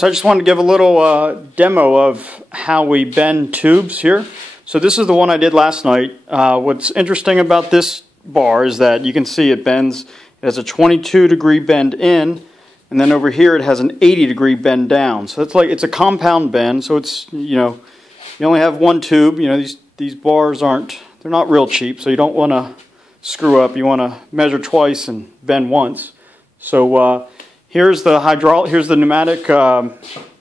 So I just wanted to give a little demo of how we bend tubes here. So this is the one I did last night. What's interesting about this bar is that you can see it bends. It has a 22-degree bend in, and then over here it has an 80-degree bend down. So it's a compound bend. So it's, you only have one tube. These bars they're not real cheap. So you don't want to screw up. You want to measure twice and bend once. So here's the pneumatic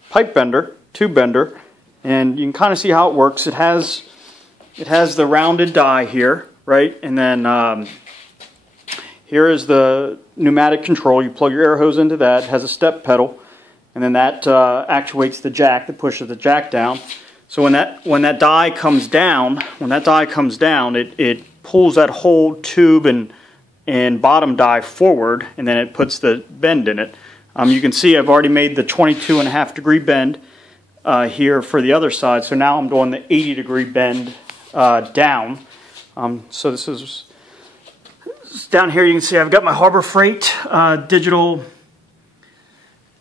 pipe bender, tube bender, and you can kind of see how it works. It has the rounded die here, right? And then here is the pneumatic control. You plug your air hose into that. It has a step pedal, and then that actuates the jack that pushes the jack down. So when that die comes down, it pulls that whole tube and bottom die forward, and then it puts the bend in it. You can see I've already made the 22.5-degree bend here for the other side, so now I'm doing the 80-degree bend down. So this is down here. You can see I've got my Harbor Freight digital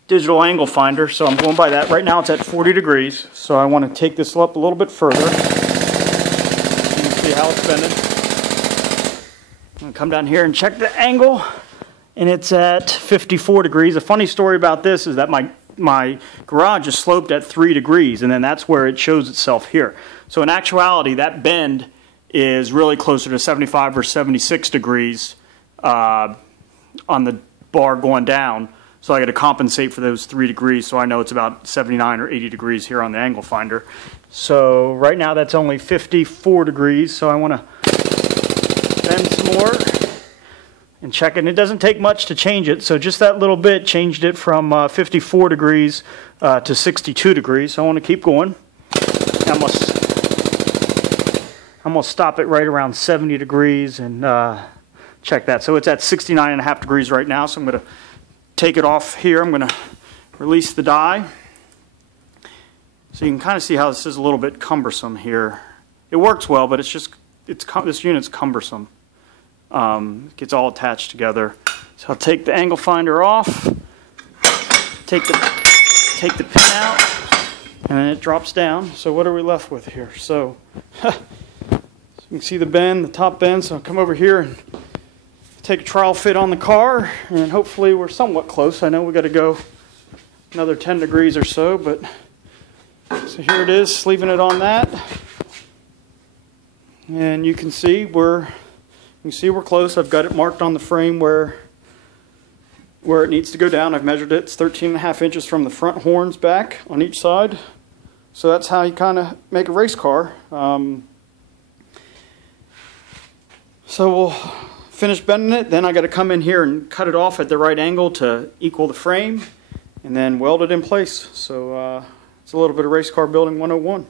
angle finder, so I'm going by that. Right now it's at 40 degrees, so I want to take this up a little bit further. You can see how it's bending. I'm going to come down here and check the angle, and it's at 54 degrees. A funny story about this is that my garage is sloped at 3 degrees, and then that's where it shows itself here. So in actuality, that bend is really closer to 75 or 76 degrees on the bar going down. So I got to compensate for those 3 degrees, so I know it's about 79 or 80 degrees here on the angle finder. So right now that's only 54 degrees, so I want to bend some more and check it. And it doesn't take much to change it, so just that little bit changed it from 54 degrees to 62 degrees. So I want to keep going. I'm going to stop it right around 70 degrees and check that. So it's at 69.5 degrees right now, so I'm going to take it off here. I'm going to release the die. So you can kind of see how this is a little bit cumbersome here. It works well, but this unit's cumbersome. It gets all attached together. So I'll take the angle finder off, take the pin out, and then it drops down. So what are we left with here? So you can see the bend, the top bend. So I'll come over here and take a trial fit on the car, and hopefully we're somewhat close. I know we got to go another 10 degrees or so, but so here it is, sleeving it on that, and you can see we're close. I've got it marked on the frame where it needs to go down. I've measured it. It's 13.5 inches from the front horns back on each side. So that's how you kind of make a race car. So we'll finish bending it. Then I got to come in here and cut it off at the right angle to equal the frame, and then weld it in place. So it's a little bit of race car building 101.